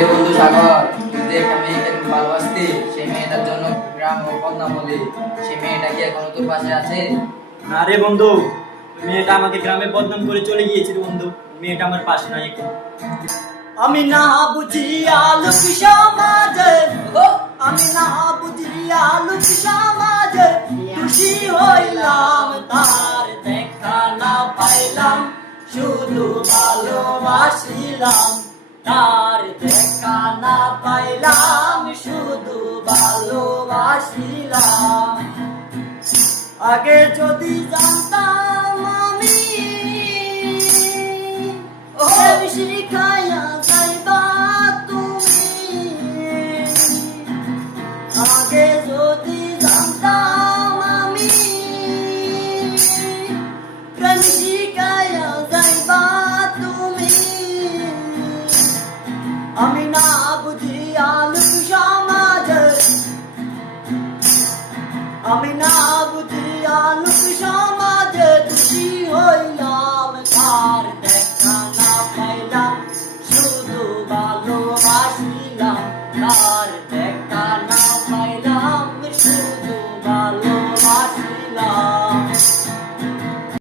এ বন্ধু সাগর, তুই যে একটা মেয়েকে ভালোবাসতি, সেই মেয়েটার জন্য গ্রাম ও বদনাম হলি। সেই মেয়েটা কি এখনো তোর পাশে আছে? না রে বন্ধু, মেয়েটা আমাকে গ্রামে বদনাম করে চলে গিয়েছিল বন্ধু। মেয়েটা আমার পাশে নাই এখন। আমি না বুঝিয়া লোক সমাজে, আমি না বুঝিয়া লোক সমাজে খুশি হইলাম, তার দেখা না পাইলাম, শুধু ভালোবাসিলাম। তার দেখা না পাইলাম, শুধু ভালোবাসিলাম। আগে যদি জানতাম আমি প্রেম শিখাইয়া যাইবা তুমি, আগে যদি জানতাম আমি প্রেম শিখাইয়া যাইবা তুমি। আমি না বুঝিয়া লোক সমাজে, আমি না বুঝিয়া লোক সমাজে খুশি হইলাম, তার